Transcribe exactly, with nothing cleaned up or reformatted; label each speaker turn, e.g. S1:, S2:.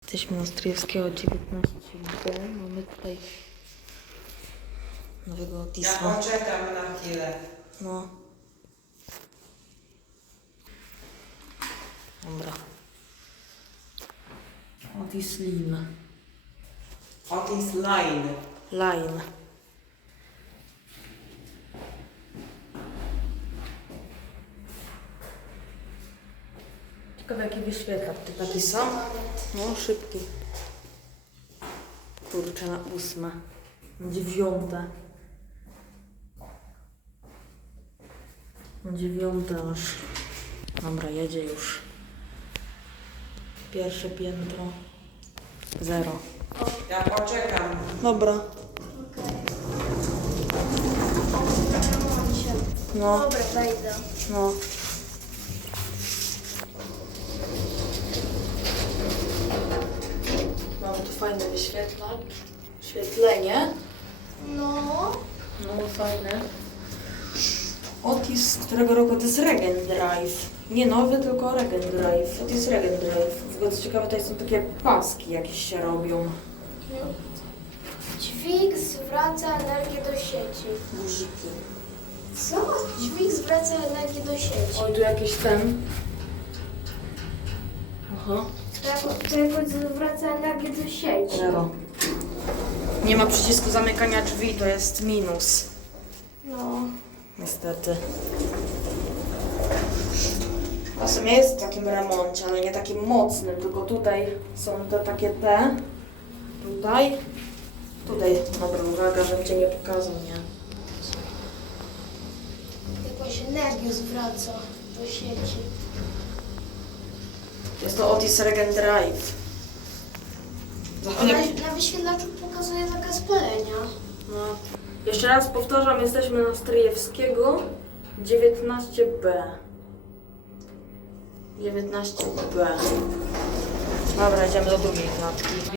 S1: Jesteśmy na Stryjewskiego dziewiętnaście B. Mamy tutaj nowego
S2: Ja
S1: Otis'a.
S2: poczekam na chwilę.
S1: No. Dobra. Otis Line.
S2: Otis Line.
S1: Line. Ciekawe jaki wyświetlacz ty taki są. No szybki. Kurczę, na ósme. Na dziewiąte. Na dziewiąte aż. Dobra, jedzie już. Pierwsze piętro. Zero.
S2: Ja poczekam.
S1: Dobra. No,
S3: Dobra, wejdę.
S1: no. Mamy tu fajny wyświetlacz. Świetlenie.
S3: No.
S1: No, fajne. Otis, z którego roku to jest Regen Drive. Nie nowy, tylko Regen Drive. Otis Regen Drive. W ogóle co ciekawe, tutaj są takie paski jakieś się robią.
S3: Dźwig zwraca energię do sieci.
S1: Guziki.
S3: Co? Dźwig zwraca energię do sieci.
S1: Oj, tu jakiś ten. Aha.
S3: To jakoś zwraca energię do sieci.
S1: Zero. Nie ma przycisku zamykania drzwi, to jest minus.
S3: No.
S1: Niestety. A w sumie jest w takim remoncie, ale nie takim mocnym, tylko tutaj są te takie te. Tutaj. Tutaj, dobra, uwaga, żebym cię nie pokazał, nie?
S3: Jakąś energię zwraca do sieci.
S1: Jest to Otis Regen Drive. Za
S3: A
S1: chwilę...
S3: na, na wyświetlaczu pokazuje zakaz palenia.
S1: No. Jeszcze raz powtarzam, jesteśmy na Stryjewskiego dziewiętnaście B. dziewiętnaście B. Dobra, idziemy do drugiej klatki.